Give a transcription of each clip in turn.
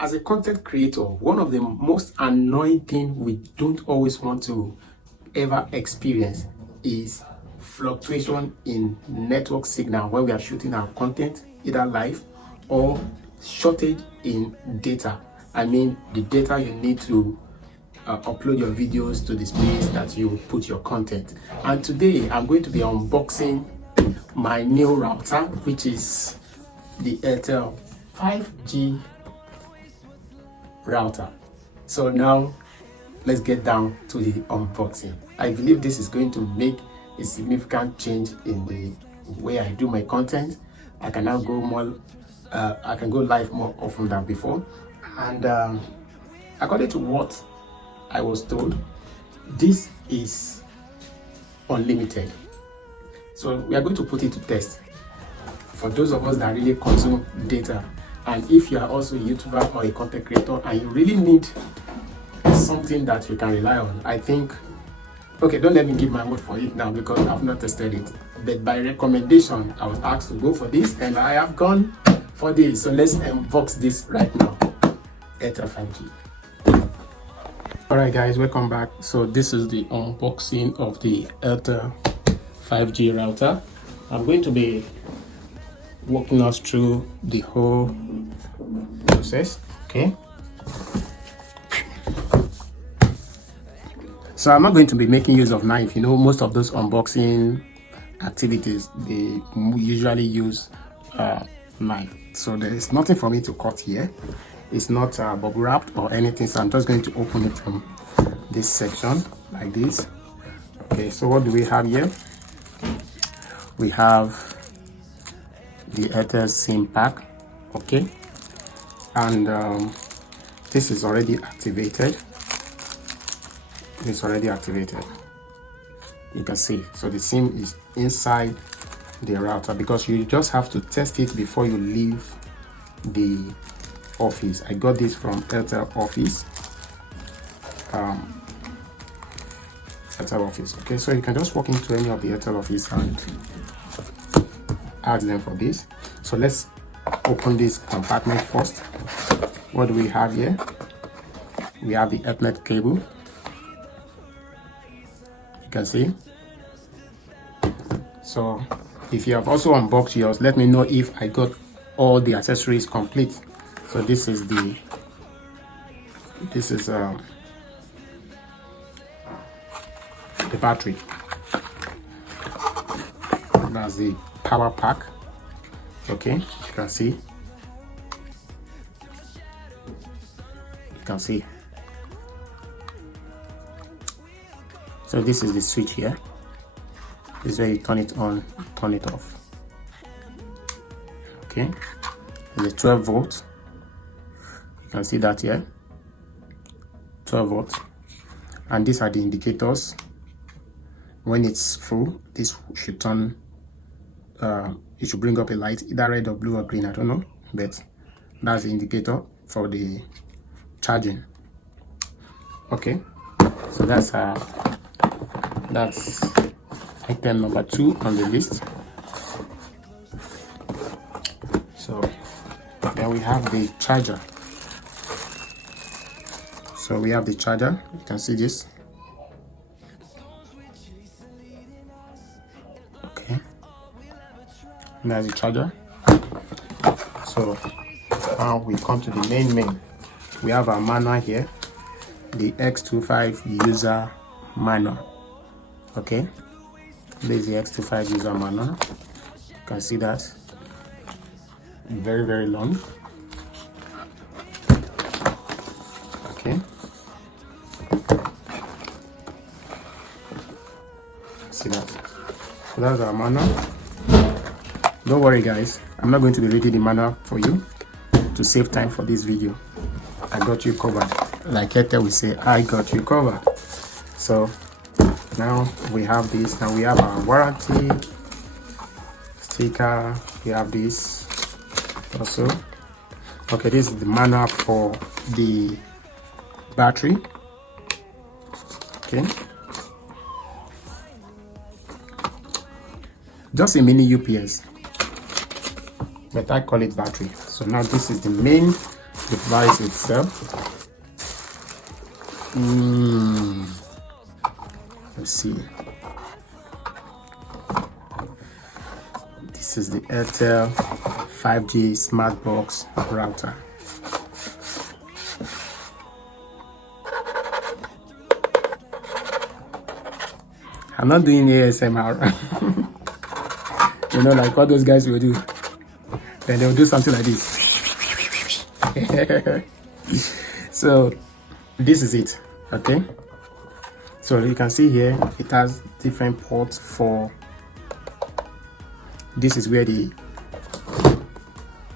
As a content creator, one of the most annoying things we don't always want to ever experience is fluctuation in network signal when we are shooting our content, either live or shortage in data. I mean, the data you need to upload your videos to the space that you put your content. And today I'm going to be unboxing my new router, which is the Airtel 5G router. So now let's get down to the unboxing. I believe this is going to make a significant change in the way I do my content. I can now go more I can go live more often than before, and according to what I was told, this is unlimited. So we are going to put it to test for those of us that really consume data. And if you are also a YouTuber or a content creator and you really need something that you can rely on, I think, okay, don't let me give my word for it now because I've not tested it, but by recommendation I was asked to go for this and I have gone for this. So let's unbox this right now. Airtel 5G. Alright guys, welcome back. So this is the unboxing of the Airtel 5G router. I'm going to be walking us through the whole process. Okay, so I'm not going to be making use of knife. You know, most of those unboxing activities, they usually use knife, so there is nothing for me to cut here. It's not bubble wrapped or anything, so I'm just going to open it from this section like this. Okay, so what do we have here? We have the Airtel SIM pack. Okay, and this is already activated. It's already activated, you can see. So the SIM is inside the router because you just have to test it before you leave the office. I got this from Airtel office. Airtel office. Okay, so you can just walk into any of the Airtel office and ask them for this. So let's open this compartment first. What do we have here? We have the Ethernet cable. You can see. So if you have also unboxed yours, let me know if I got all the accessories complete. So this is the battery. That's the power pack. Okay, you can see. You can see. So this is the switch here. This is where you turn it on, turn it off. Okay, there's a 12 volts. You can see that here, 12 volts. And these are the indicators. When it's full, this should turn, it should bring up a light, either red or blue or green, I don't know, but that's the indicator for the charging. Okay, so that's item number 2 on the list. So then we have the charger. So we have the charger, you can see this. Okay, and that's the charger. So now we come to the main. We have our manual here, the x25 user manual. Okay, this is the x25 user manual. You can see that, very long. Okay, see that. So that's our manual. Don't worry guys, I'm not going to be reading the manual for you to save time for this video. I got you covered. Like Airtel will say, I got you covered. So now we have this. Now we have our warranty sticker. We have this also. Okay, this is the manual for the battery. Okay, just a mini UPS, but I call it battery. So now this is the main device itself. Let's see. This is the Airtel 5G Smart Box router. I'm not doing ASMR. You know, like what those guys will do. Then they'll do something like this. So this is it. Okay. So you can see here it has different ports for. This is where the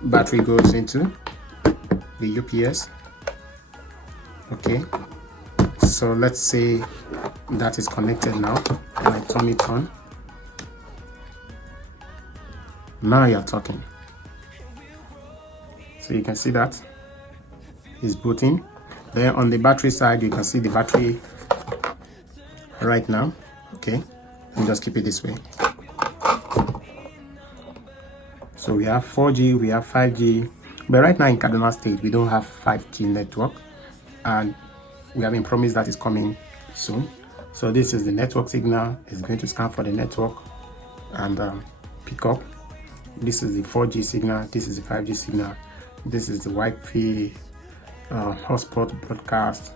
battery goes into the UPS. Okay. So let's say that is connected now, and I turn it on. Now you're talking. So you can see that is booting. Then on the battery side, you can see the battery right now. Okay, and just keep it this way. So we have 4G, we have 5G, but right now in Kaduna State we don't have 5G network, and we have been promised that is coming soon. So this is the network signal. It's going to scan for the network and pick up. This is the 4G signal. This is the 5G signal. This is the Wi-Fi hotspot broadcast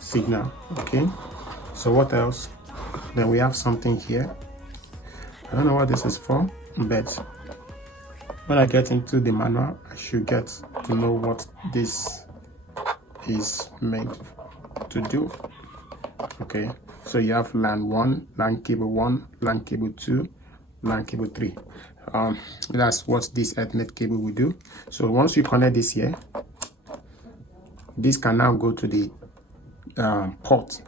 signal. Okay. So what else? Then we have something here. I don't know what this is for, but when I get into the manual, I should get to know what this is meant to do. Okay, so you have LAN 1, LAN cable 1, LAN cable 2, LAN cable 3. That's what this Ethernet cable will do. So once you connect this here, this can now go to the port,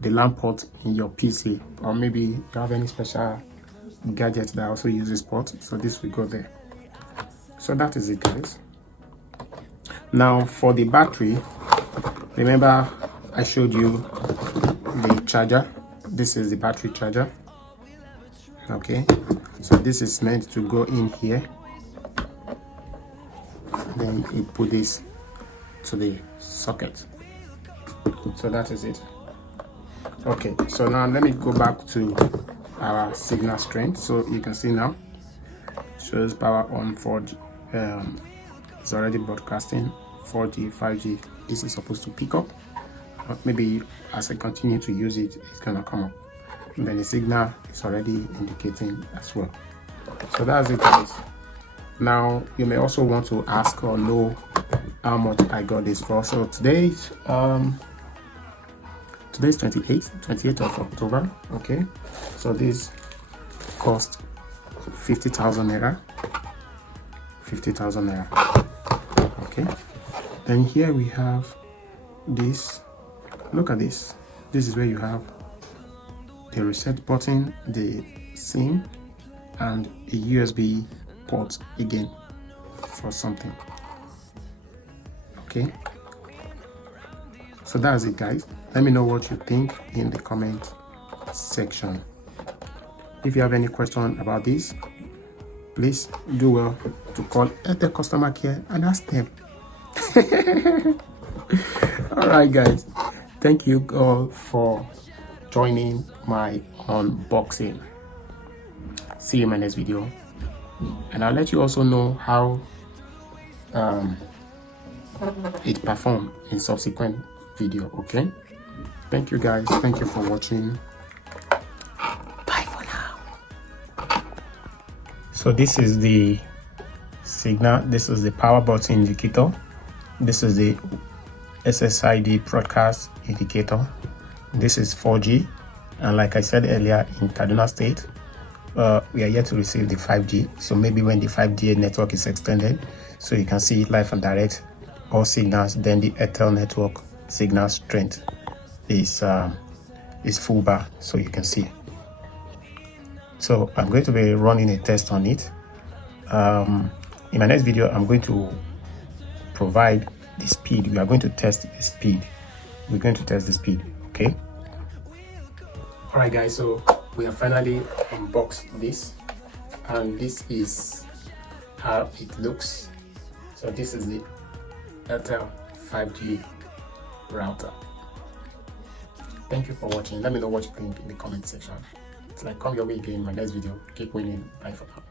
the LAN port in your PC, or maybe you have any special gadget that also uses port. So this will go there. So that is it, guys. Now for the battery, remember I showed you the charger. This is the battery charger. Okay, so this is meant to go in here, then you put this to the socket. So that is it. Okay, so now let me go back to our signal strength. So you can see now shows power on 4G. It's already broadcasting 4G, 5G. This is supposed to pick up. Maybe as I continue to use it, it's gonna come up. And then the signal is already indicating as well. So that's it, guys. Now you may also want to ask or know how much I got this for. So today's 28th of October. Okay, so this cost 50,000 naira. 50,000 naira. Okay, then here we have this. Look at this. This is where you have the reset button, the SIM, and a USB port again for something. Okay, so that's it, guys. Let me know what you think in the comment section. If you have any question about this, please do well to call Airtel customer care and ask them. All right, guys, thank you all for joining my unboxing. See you in my next video, and I'll let you also know how it performed in subsequent video. Okay, thank you, guys. Thank you for watching. Bye for now. So this is the signal. This is the power button indicator. This is the SSID broadcast indicator. This is 4G, and like I said earlier, in Kaduna State we are yet to receive the 5G. So maybe when the 5G network is extended, so you can see live and direct all signals, then the Airtel network signal strength is full bar, so you can see. So I'm going to be running a test on it. In my next video, I'm going to provide the speed. We are going to test the speed. We're going to test the speed. Okay. All right, guys. So we have finally unboxed this, and this is how it looks. So this is the Airtel 5G router. Thank you for watching. Let me know what you think in the comment section. Till I come your way again in my next video. Keep winning. Bye for now.